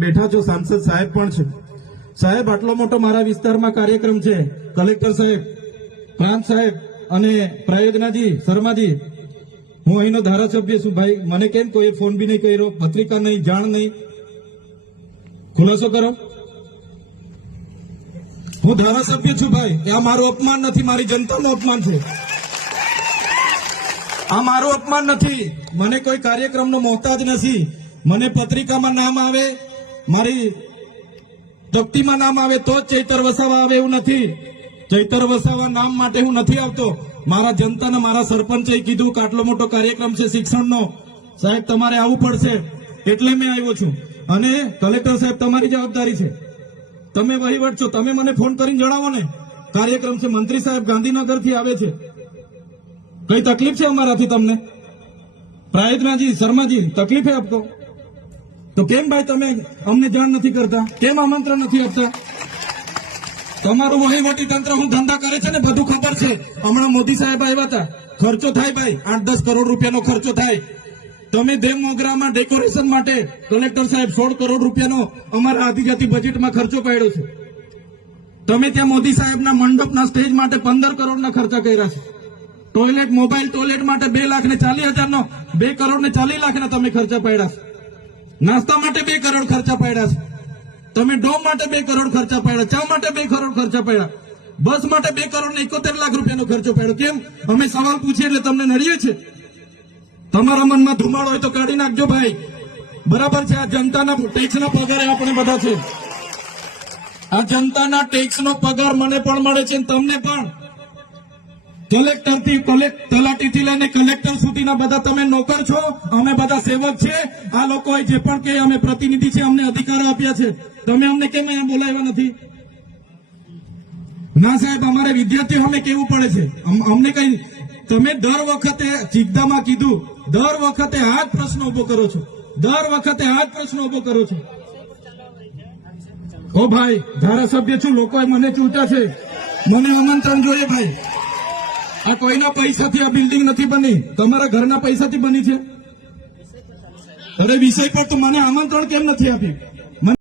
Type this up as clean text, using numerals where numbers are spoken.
બેઠા છો, સાંસદ સાહેબ પણ છે. સાહેબ, આટલો મોટો મારા વિસ્તારમાં કાર્યક્રમ છે. કલેક્ટર સાહેબ, પ્રાંત સાહેબ અને પ્રાયોજનાજી, શર્માજી, હું અહીંનો ધારાસભ્ય છું. ભાઈ, મને કેમ કોઈ ફોન બી નહીં કર્યો, પત્રિકા નહીં, જાણ નહીં, ખુલાસો કરો. હું ધારાસભ્ય છું ભાઈ. આ મારું અપમાન નથી, મારી જનતાનું અપમાન છે. આ મારું અપમાન નથી. મને કોઈ કાર્યક્રમનો મોહતાજ નથી. મને પત્રિકામાં નામ આવે, મારી તકતીમાં નામ આવે તો જ ચૈતર વસાવા આવે એવું નથી. ચૈતર વસાવા નામ માટે હું નથી આવતો. મારા જનતાને મારા સરપંચે કીધું કે આટલો મોટો કાર્યક્રમ છે શિક્ષણનો, સાહેબ તમારે આવવું પડશે, એટલે મેં આવ્યો છું. અને કલેક્ટર સાહેબ, તમારી જવાબદારી છે, તમે વહીવટ છો, તમે મને ફોન કરીને જણાવો ને કાર્યક્રમ છે. મંત્રી સાહેબ ગાંધીનગરથી આવે છે, કઈ તકલીફ છે અમારાથી તમને? પ્રાયોજનાજી, શર્માજી, તકલીફ है आपको? તો કેમ ભાઈ તમે અમને જાણ નથી કરતા? કેમ આમંત્રણ નથી આપતા? તમારું વહીવટી તંત્ર હું ધંધા કરે છે ને બધું ખબર છે. હમણાં મોદી સાહેબ આવ્યા હતા, ખર્ચો થાય ભાઈ, 8-10 કરોડ રૂપિયાનો ખર્ચો થાય. તમે દેવ મોગરામાં ડેકોરેશન માટે કલેક્ટર સાહેબ 16 કરોડ રૂપિયાનો અમારા આદિજાતિ બજેટમાં ખર્ચો પાડ્યો છે. તમે ત્યાં મોદી સાહેબના મંડપના સ્ટેજ માટે 15 કરોડના ખર્ચા કર્યા છે. ટોયલેટ, મોબાઈલ ટોયલેટ માટે 2,40,000નો 2 કરોડ ને 40 લાખના તમે ખર્ચા પાડ્યા છે. નાસ્તા માટે 2 કરોડ ખર્ચા પાડ્યા છે. તમે ડોમ માટે 2 કરોડ ખર્ચા પાડ્યા, ચા માટે 2 કરોડ ખર્ચા પાડ્યા, બસ માટે 2 કરોડ ને 71 લાખ રૂપિયાનો ખર્ચો પાડ્યો. કેમ? અમે સવાલ પૂછીએ એટલે તમને નડીએ છે? તમારા મનમાં ધુમાડો હોય તો કાઢી નાખજો ભાઈ. બરાબર છે, આ જનતાના ટેક્સના પગારે આપણે બધા છે. આ જનતાના ટેક્સનો પગાર મને પણ મળે છે, તમને પણ. કલેક્ટરથી તલાટીથી લઈને કલેક્ટર સુધીના બધા તમે નોકર છો, અમે બધા સેવક છે. આ લોકોએ જે પણ કે અમે પ્રતિનિધિ છે, અમને અધિકારો આપ્યા છે. તમે અમને કેમ અહીંયા બોલાવ્યા નથી? ના સાહેબ, અમારે વિદ્યાર્થીઓ અમે કેવું પડે છે. અમને કઈ, તમે દર વખતે ચિકદામાં કીધું, દર વખતે આ જ પ્રશ્ન ઉભો કરો છો, દર વખતે આ જ પ્રશ્ન ઉભો કરો છો. ઓ ભાઈ, ધારાસભ્ય છું, લોકોએ મને ચૂંટ્યા છે, મને આમંત્રણ જોઈએ ભાઈ. આ કોઈના પૈસાથી આ બિલ્ડિંગ નથી બની, તમારા ઘરના પૈસાથી બની છે. અરે વિષય પર તો મને આમંત્રણ કેમ નથી આપ્યું?